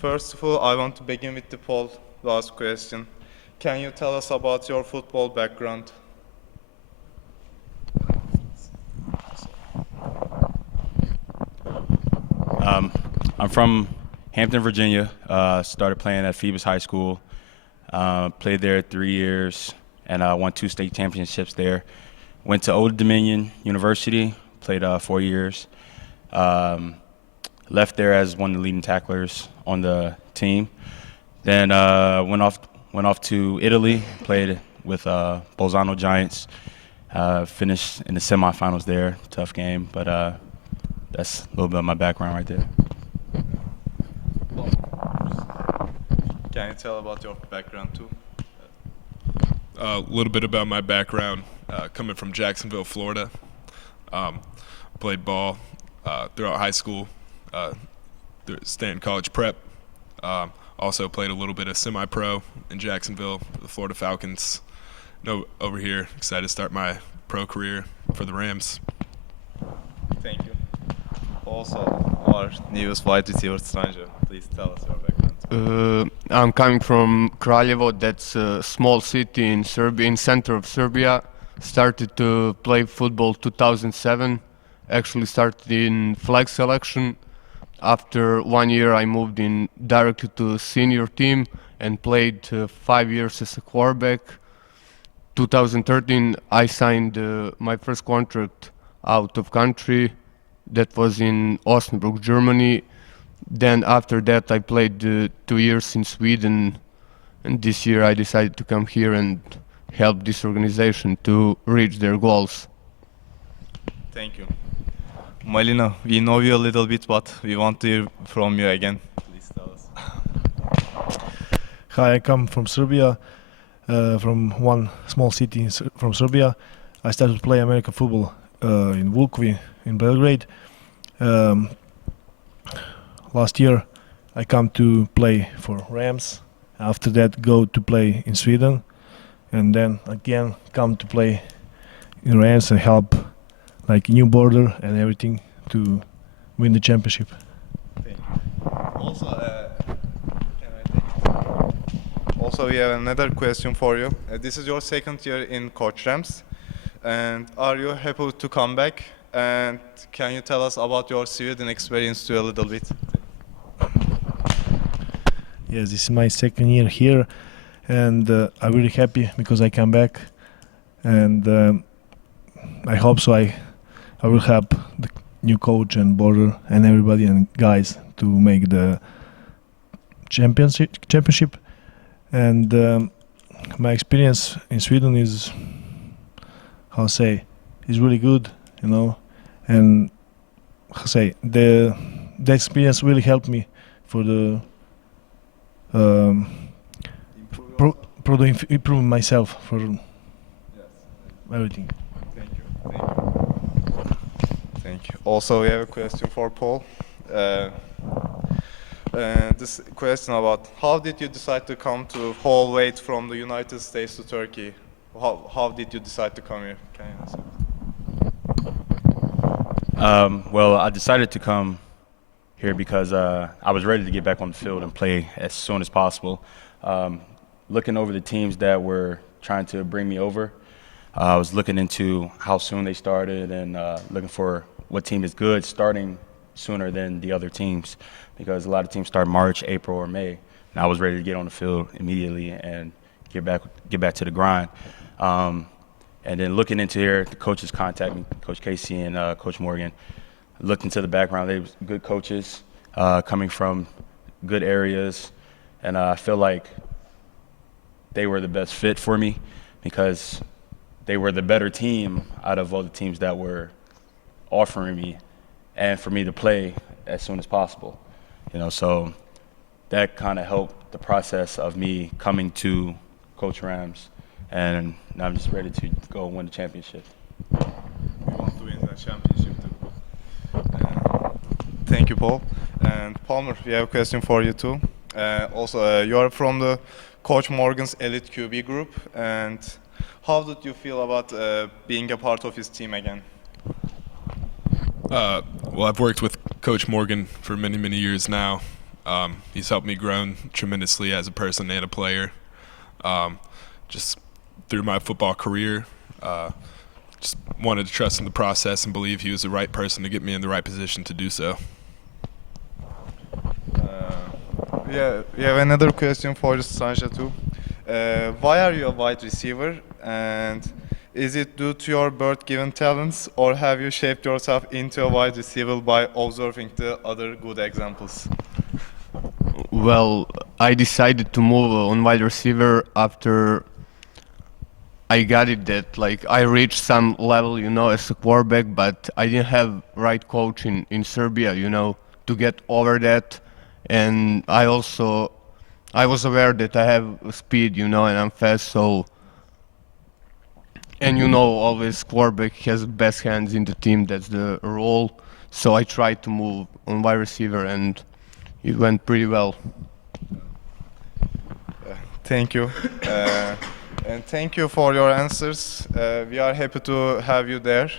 First of all, I want to begin with the poll last question. Can you tell us about your football background? I'm from Hampton, Virginia. Started playing at Phoebus High School. Played there 3 years and won 2 state championships there. Went to Old Dominion University. Played 4 years. Left there as one of the leading tacklers on the team. Then went off to Italy. Played with Bolzano Giants. Finished in the semifinals there. Tough game, but that's a little bit of my background right there. Can you tell about your background too? A little bit about my background. Coming from Jacksonville, Florida. Played ball throughout high school, staying college prep. Also played a little bit of semi-pro in Jacksonville, the Florida Falcons. Over here, excited to start my pro career for the Rams. Thank you. Also, our newest wide receiver, Strahinja. Please tell us your background. I'm coming from Kraljevo, that's a small city in Serbia, in center of Serbia. Started to play football 2007. Actually started in flag selection. After 1 year I moved in directly to senior team and played 5 years as a quarterback. 2013 I signed my first contract out of country. That was in Osnabrück, Germany. Then after that I played 2 years in Sweden, and this year I decided to come here and help this organization to reach their goals. Thank you. Malina, we know you a little bit, but we want to hear from you again. Please tell us. Hi, I come from Serbia, from one small city from Serbia. I started to play American football in Vukovi, in Belgrade. Last year I come to play for Rams. After that go to play in Sweden, and then again come to play in Rams and help like new border and everything to win the championship. Thank you. Also, can I take it? Also, we have another question for you. This is your second year in Koç Rams, and are you happy to come back? And can you tell us about your Sweden experience too a little bit? Yes, this is my second year here, and I'm really happy because I come back, and I hope so. I will help the new coach and border and everybody and guys to make the championship. And my experience in Sweden is, is really good, you know, and the experience really helped me for the improve myself for everything. Thank you. Thank you. Also, we have a question for Paul. This question about how did you decide to come to whole weight from the United States to Turkey? How did you decide to come here? Can you answer? Well, I decided to come here because I was ready to get back on the field and play as soon as possible. Looking over the teams that were trying to bring me over, I was looking into how soon they started and looking for what team is good starting sooner than the other teams, because a lot of teams start March, April, or May. And I was ready to get on the field immediately and get back to the grind. And then looking into here, the coaches contacted me, Coach Casey and Coach Morgan. Looked into the background. They were good coaches coming from good areas, and I feel like they were the best fit for me because they were the better team out of all the teams that were offering me and for me to play as soon as possible. You know, so that kind of helped the process of me coming to Koç Rams, and I'm just ready to go win the championship. We want to win the championship too. Thank you, Paul. And Palmer, we have a question for you too. Also, you are from the Coach Morgan's elite QB group, and how did you feel about being a part of his team again? Well, I've worked with Coach Morgan for many, many years now. He's helped me grow tremendously as a person and a player. Just through my football career, just wanted to trust in the process and believe he was the right person to get me in the right position to do so. Yeah, we have another question for Strahinja too. Why are you a wide receiver, and is it due to your birth-given talents, or have you shaped yourself into a wide receiver by observing the other good examples? Well, I decided to move on wide receiver after I got it that like I reached some level, as a quarterback, but I didn't have right coach in Serbia, to get over that. And I was aware that I have speed, and I'm fast, so and always quarterback has the best hands in the team. That's the role. So I tried to move on wide receiver, and it went pretty well. Thank you. And thank you for your answers. We are happy to have you there.